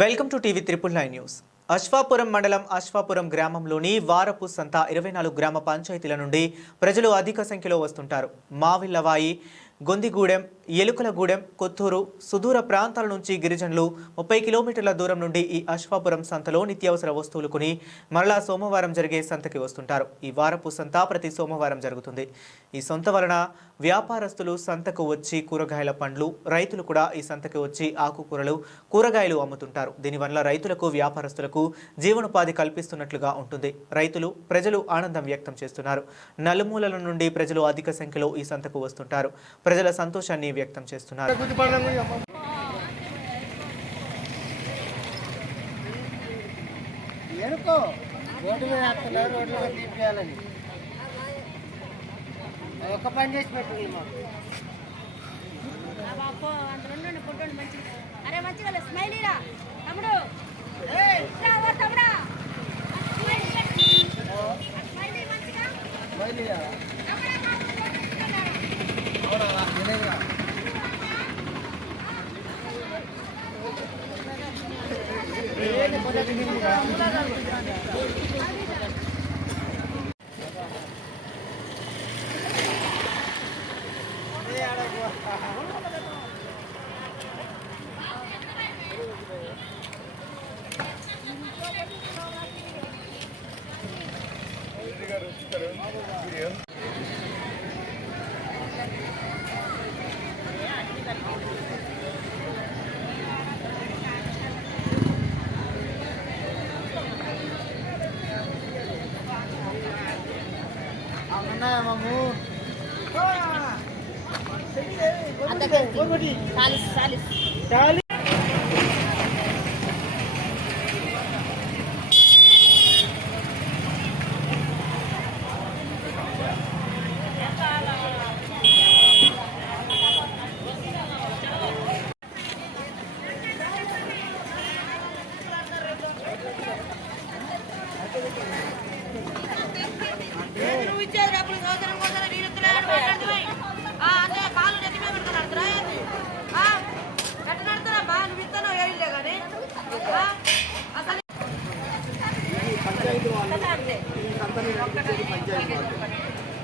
Welcome to TV 999 news. Ashwapuram మండలం అశ్వాపురం గ్రామంలోని వారపు సంత 24 గ్రామ పంచాయతీల నుండి ప్రజలు అధిక సంఖ్యలో వస్తుంటారు. మావిల్లవాయి, గొందిగూడెం, ఎలుకలగూడెం, కొత్తూరు, సుదూర ప్రాంతాల నుంచి గిరిజనులు 30 కిలోమీటర్ల దూరం నుండి ఈ అశ్వాపురం సంతలో నిత్యావసర వస్తువులు కొని మరలా సోమవారం జరిగే సంతకి వస్తుంటారు. ఈ వారపు సంత ప్రతి సోమవారం జరుగుతుంది. ఈ సంత వలన వ్యాపారస్తులు సంతకు వచ్చి కూరగాయల పండ్లు, రైతులు కూడా ఈ సంతకి వచ్చి ఆకుకూరలు, కూరగాయలు అమ్ముతుంటారు. దీనివల్ల రైతులకు, వ్యాపారస్తులకు జీవనోపాధి కల్పిస్తున్నట్లుగా ఉంటుంది. రైతులు, ప్రజలు ఆనందం వ్యక్తం చేస్తున్నారు. నలుమూలల నుండి ప్రజలు అధిక సంఖ్యలో ఈ సంతకు వస్తుంటారు. ప్రజల సంతోషాన్ని వ్యక్తం చేస్తున్నారు. ఒక పని చేసి పెట్టు అరే మంచిగా స్మైలీరా తమ్ముడు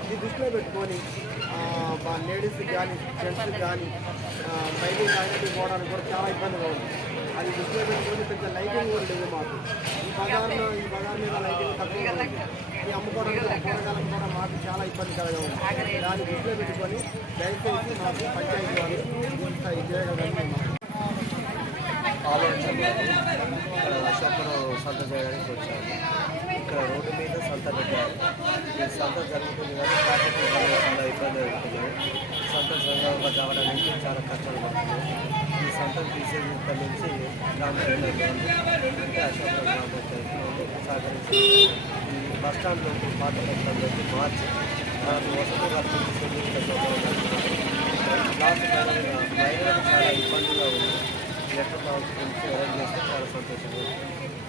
ఇది దృష్టిలో పెట్టుకొని లేడీస్కి కానీ జెంట్స్కి కానీ బయటికి తాగడానికి పోవడానికి కూడా చాలా ఇబ్బందిగా ఉంది. అది దృష్టిలో పెట్టుకొని పెద్ద లైటింగ్ కూడా లేదు మాకు. ఈ బజార్ మీద లైటింగ్ తక్కువగా ఉంది. ఈ అమ్ముకోవడానికి కూరగాయలకు కూడా మాకు చాలా ఇబ్బందికరంగా ఉంది. దాన్ని దృష్టిలో పెట్టుకొని దయచేసి మాకు పంచాయతీ వాళ్ళు ఇంత చేయగలని అశ్వాపురం సంత చేయడానికి వచ్చాము. ఇక్కడ రోడ్డు మీద సంత పెట్టారు. ఈ సంత జరుగుతుంది కానీ ట్రాఫిక్ చాలా ఇబ్బంది అవుతుంది. సంత సందర్భంగా కావడానికి చాలా కష్టాలు పడుతుంది. ఈ సంతను తీసేది ఇక్కడ నుంచి గ్రామ పంచాయతీ అంటే అశ్వాపురం గ్రామ పంచాయతీ సహకరించి ఈ బస్టాండ్లోకి పాత బస్టాండ్లోకి మార్చి వసతులు కల్పించి లాస్ట్ మహిళలకు చాలా ఇబ్బందిగా ఉంది. ఎక్కడ గురించి అరేంజ్ చేస్తే చాలా సంతోషంగా ఉంది.